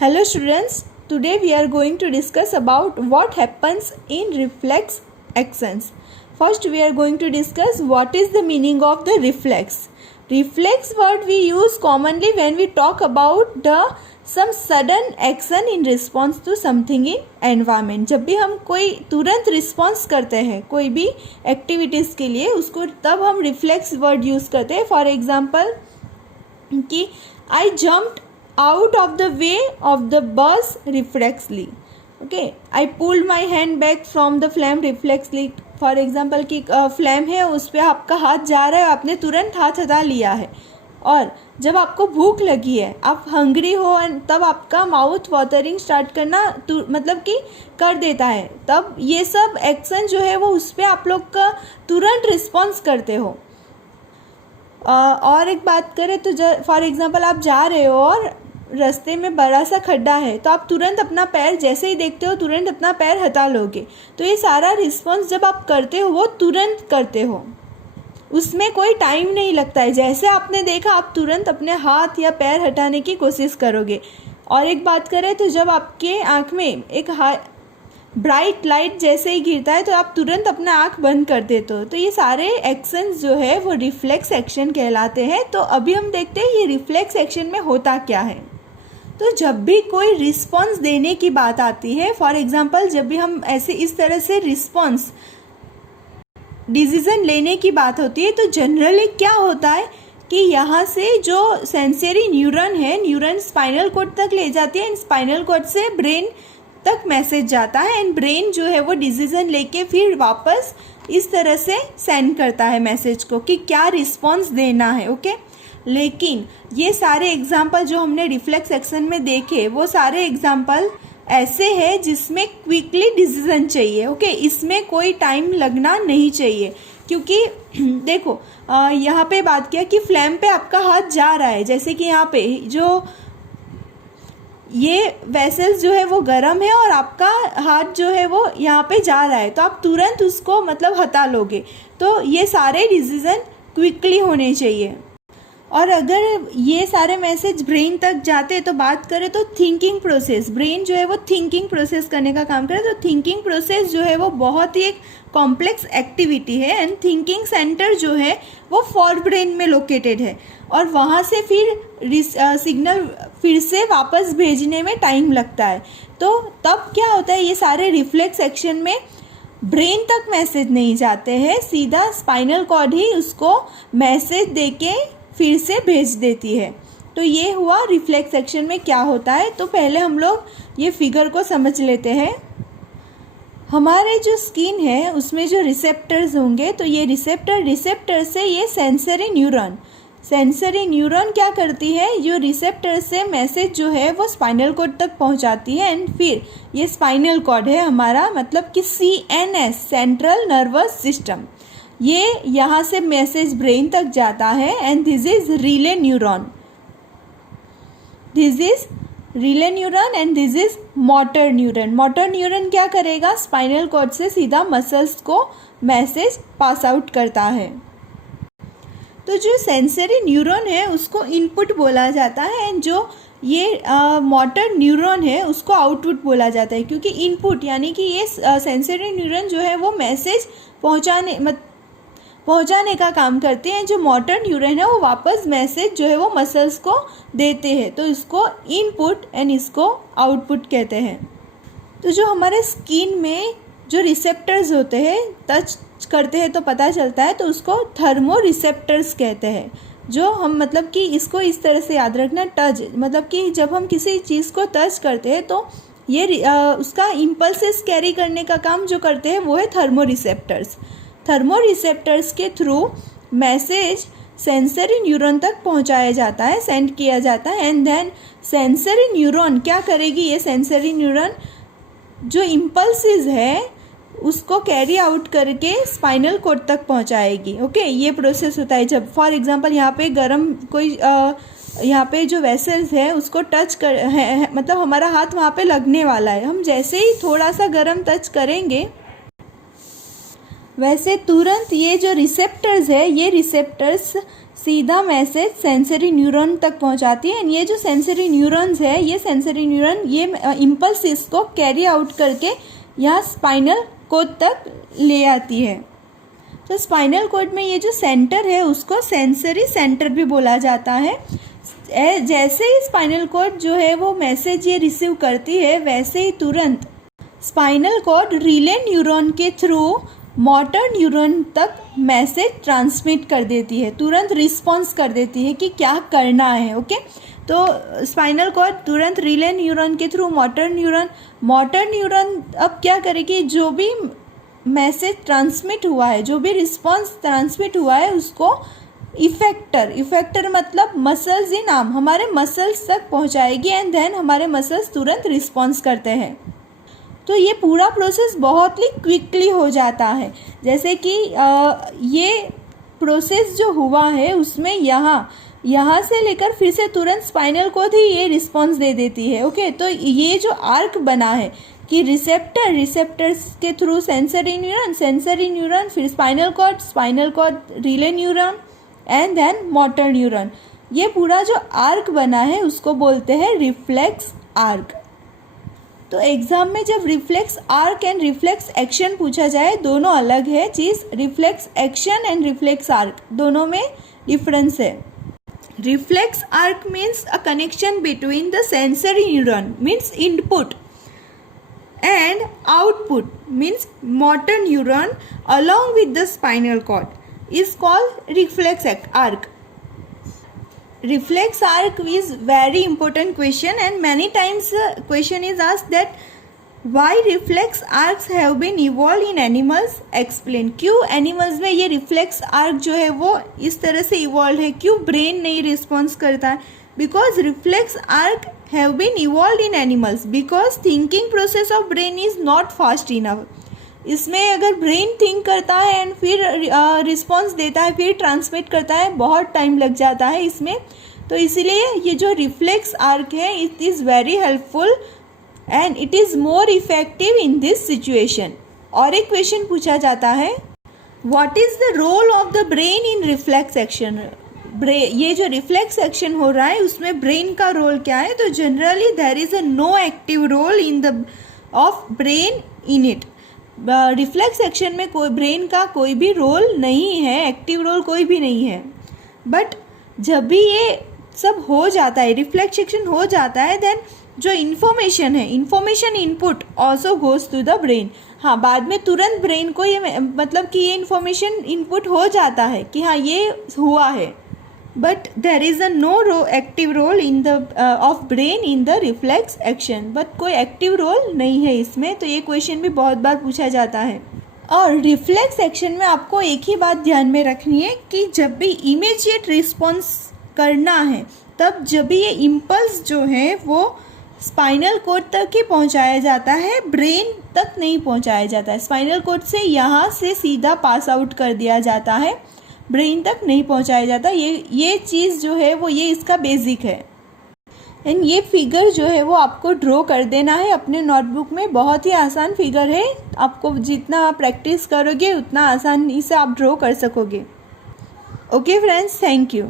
Hello students, today we are going to discuss about what happens in reflex actions. First we are going to discuss what is the meaning of the reflex. Reflex word we use commonly when we talk about some sudden action in response to something in environment. जब भी हम कोई तुरंत response करते हैं कोई भी activities के लिए उसको तब हम रिफ्लेक्स वर्ड यूज़ करते हैं. फॉर एग्जाम्पल कि आई jumped out of the way of the bus reflexly. Okay, I pulled my hand back from the flame reflexly. For example कि फ्लैम है उस पर आपका हाथ जा रहा है, आपने तुरंत हाथ हटा लिया है. और जब आपको भूख लगी है, आप हंग्री हो, तब आपका माउथ वाटरिंग स्टार्ट करना मतलब कि कर देता है. तब ये सब एक्शन जो है वो उस पर आप लोग का तुरंत रिस्पॉन्स करते हो. और एक बात करें तो फॉर एग्जांपल आप जा रहे हो और रास्ते में बड़ा सा खड्डा है तो आप तुरंत अपना पैर जैसे ही देखते हो तुरंत अपना पैर हटा लोगे. तो ये सारा रिस्पॉन्स जब आप करते हो वो तुरंत करते हो, उसमें कोई टाइम नहीं लगता है. जैसे आपने देखा आप तुरंत अपने हाथ या पैर हटाने की कोशिश करोगे. और एक बात करें तो जब आपके आँख में एक ब्राइट लाइट जैसे ही गिरता है तो आप तुरंत अपना आँख बंद कर देते हो. तो ये सारे एक्शंस जो है वो रिफ्लेक्स एक्शन कहलाते हैं. तो अभी हम देखते हैं ये रिफ्लेक्स एक्शन में होता क्या है. तो जब भी कोई रिस्पॉन्स देने की बात आती है, फॉर एग्जांपल जब भी हम ऐसे इस तरह से रिस्पॉन्स डिसीजन लेने की बात होती है तो जनरली क्या होता है कि यहाँ से जो सेंसरी न्यूरॉन है, न्यूरॉन स्पाइनल कॉर्ड तक ले जाती है. स्पाइनल कॉर्ड से ब्रेन तक मैसेज जाता है एंड ब्रेन जो है वो डिसीजन लेके फिर वापस इस तरह से सेंड करता है मैसेज को कि क्या रिस्पॉन्स देना है. ओके, लेकिन ये सारे एग्जाम्पल जो हमने रिफ्लेक्स एक्शन में देखे वो सारे एग्जाम्पल ऐसे हैं जिसमें क्विकली डिसीजन चाहिए. ओके, इसमें कोई टाइम लगना नहीं चाहिए. क्योंकि देखो यहाँ पे बात किया कि फ्लैम पे आपका हाथ जा रहा है, जैसे कि यहाँ पे जो ये वेसल्स जो है वो गर्म है और आपका हाथ जो है वो यहाँ पे जा रहा है तो आप तुरंत उसको मतलब हटा लोगे. तो ये सारे डिसीजन क्विकली होने चाहिए. और अगर ये सारे मैसेज ब्रेन तक जाते हैं तो बात करें तो थिंकिंग प्रोसेस, ब्रेन जो है वो थिंकिंग प्रोसेस करने का काम करे. तो थिंकिंग प्रोसेस जो है वो बहुत ही एक कॉम्प्लेक्स एक्टिविटी है एंड थिंकिंग सेंटर जो है वो फॉर ब्रेन में लोकेटेड है और वहाँ से फिर सिग्नल फिर से वापस भेजने में टाइम लगता है. तो तब क्या होता है, ये सारे रिफ्लेक्स एक्शन में ब्रेन तक मैसेज नहीं जाते हैं, सीधा स्पाइनल कॉर्ड ही उसको मैसेज देके फिर से भेज देती है. तो ये हुआ रिफ्लेक्स एक्शन में क्या होता है. तो पहले हम लोग ये फिगर को समझ लेते हैं. हमारे जो स्किन है उसमें जो रिसेप्टर्स होंगे तो ये रिसेप्टर से ये सेंसरी न्यूरॉन क्या करती है, जो रिसेप्टर से मैसेज जो है वो स्पाइनल कॉर्ड तक पहुंचाती है एंड फिर ये स्पाइनल कॉर्ड है हमारा मतलब कि CNS सेंट्रल नर्वस सिस्टम, ये यहाँ से मैसेज ब्रेन तक जाता है and this is relay neuron and this is motor neuron क्या करेगा, स्पाइनल कॉर्ड से सीधा मसल्स को मैसेज पास आउट करता है. तो जो सेंसरी न्यूरॉन है उसको इनपुट बोला जाता है एंड जो ये मोटर न्यूरॉन है उसको आउटपुट बोला जाता है. क्योंकि इनपुट यानी कि ये सेंसरी न्यूरॉन जो है वो मैसेज पहुंचाने का काम करते हैं, जो मोटर न्यूरॉन है वो वापस मैसेज जो है वो मसल्स को देते हैं. तो इसको इनपुट एंड इसको आउटपुट कहते हैं. तो जो हमारे स्किन में जो रिसेप्टर्स होते हैं, टच करते हैं तो पता चलता है, तो उसको थर्मो रिसेप्टर्स कहते हैं. जो हम मतलब कि इसको इस तरह से याद रखना, टच मतलब कि जब हम किसी चीज़ को टच करते हैं तो ये उसका इम्पल्सेस कैरी करने का काम जो करते हैं वो है थर्मो रिसेप्टर्स के थ्रू मैसेज सेंसरी न्यूरॉन तक पहुंचाया जाता है, सेंड किया जाता है एंड देन सेंसरी न्यूरॉन क्या करेगी, ये सेंसरी न्यूरॉन जो इम्पल्सेस है उसको कैरी आउट करके स्पाइनल कॉर्ड तक पहुंचाएगी. ओके, ये प्रोसेस होता है. जब फॉर एग्जांपल यहाँ पे गरम कोई यहाँ पे जो वेसल्स है उसको टच कर है मतलब हमारा हाथ वहाँ पे लगने वाला है, हम जैसे ही थोड़ा सा गरम टच करेंगे वैसे तुरंत ये जो रिसेप्टर्स है ये रिसेप्टर्स सीधा मैसेज सेंसरी न्यूरॉन तक पहुंचाती है। एंड ये जो सेंसरी न्यूरॉन्स है, ये सेंसरी न्यूरॉन ये इम्पल्स को कैरी आउट करके यहाँ स्पाइनल कॉर्ड तक ले आती है। तो स्पाइनल कॉर्ड में ये जो सेंटर है उसको सेंसरी सेंटर भी बोला जाता है। जैसे ही स्पाइनल कॉर्ड जो है वो मैसेज ये रिसीव करती है, वैसे ही तुरंत स्पाइनल कॉर्ड रिले न्यूरॉन के थ्रू मोटर न्यूरॉन तक मैसेज ट्रांसमिट कर देती है, तुरंत रिस्पॉन्स कर देती है कि क्या करना है। ओके, तो स्पाइनल कॉर्ड तुरंत रिले न्यूरॉन के थ्रू मोटर न्यूरॉन अब क्या करेगी, जो भी मैसेज ट्रांसमिट हुआ है, जो भी रिस्पॉन्स ट्रांसमिट हुआ है, उसको इफेक्टर मतलब मसल्स इन आर्म, हमारे मसल्स तक पहुंचाएगी। एंड देन हमारे मसल्स तुरंत रिस्पॉन्स करते हैं। तो ये पूरा प्रोसेस बहुत ही क्विकली हो जाता है। जैसे कि ये प्रोसेस जो हुआ है उसमें यहाँ से लेकर फिर से तुरंत स्पाइनल कॉर्ड ही ये रिस्पॉन्स दे देती है। ओके, तो ये जो आर्क बना है कि रिसेप्टर्स के थ्रू सेंसरी न्यूरॉन फिर spinal cord relay neuron and then motor neuron, ये पूरा जो आर्क बना है उसको बोलते हैं रिफ्लेक्स आर्क। तो एग्जाम में जब reflex arc and reflex action पूछा जाए, दोनों अलग है चीज़। Reflex action and reflex arc दोनों में डिफरेंस है। Reflex arc means a connection between the sensory neuron means input and output means motor neuron along with the spinal cord is called reflex arc. Reflex arc is very important question and many times question is asked that why reflex arcs have been evolved in animals, explain। क्यों animals में ये reflex arc जो है वो इस तरह से evolve है, क्यों ब्रेन नहीं रिस्पॉन्स करता है? Because reflex arc have been evolved in animals because thinking process of brain is not fast enough। इसमें अगर ब्रेन थिंक करता है एंड फिर रिस्पॉन्स देता है, फिर ट्रांसमिट करता है, बहुत टाइम लग जाता है इसमें। तो इसीलिए ये जो रिफ्लेक्स आर्क है it is very helpful and it is more effective in this situation. और एक क्वेश्चन पूछा जाता है, what is the role of the brain in reflex action? ये जो रिफ्लेक्स एक्शन हो रहा है उसमें ब्रेन का रोल क्या है? तो generally there is a no active role in the of brain in it. Reflex action में कोई ब्रेन का कोई भी रोल नहीं है, एक्टिव रोल कोई भी नहीं है। बट जब भी ये सब हो जाता है, रिफ्लेक्स एक्शन हो जाता है, देन जो इन्फॉर्मेशन है, information input also goes to the brain. हाँ, बाद में तुरंत ब्रेन को ये मतलब कि ये इन्फॉर्मेशन इनपुट हो जाता है कि हाँ ये हुआ है, but there is a no active role in the of brain in the reflex action। but कोई एक्टिव रोल नहीं है इसमें। तो ये क्वेश्चन भी बहुत बार पूछा जाता है। और रिफ्लेक्स एक्शन में आपको एक ही बात ध्यान में रखनी है कि जब भी इमीडिएट रिस्पॉन्स करना है, तब जब भी ये इम्पल्स जो है वो स्पाइनल कॉर्ड तक ही पहुंचाया जाता है, ब्रेन तक नहीं पहुंचाया जाता है। स्पाइनल कॉर्ड से यहाँ से सीधा पास आउट कर दिया जाता है, ब्रेन तक नहीं पहुंचाया जाता। ये चीज़ जो है वो ये इसका बेसिक है। एंड ये फिगर जो है वो आपको ड्रॉ कर देना है अपने नोटबुक में। बहुत ही आसान फिगर है, आपको जितना प्रैक्टिस करोगे उतना आसानी से आप ड्रॉ कर सकोगे। Okay friends, thank you.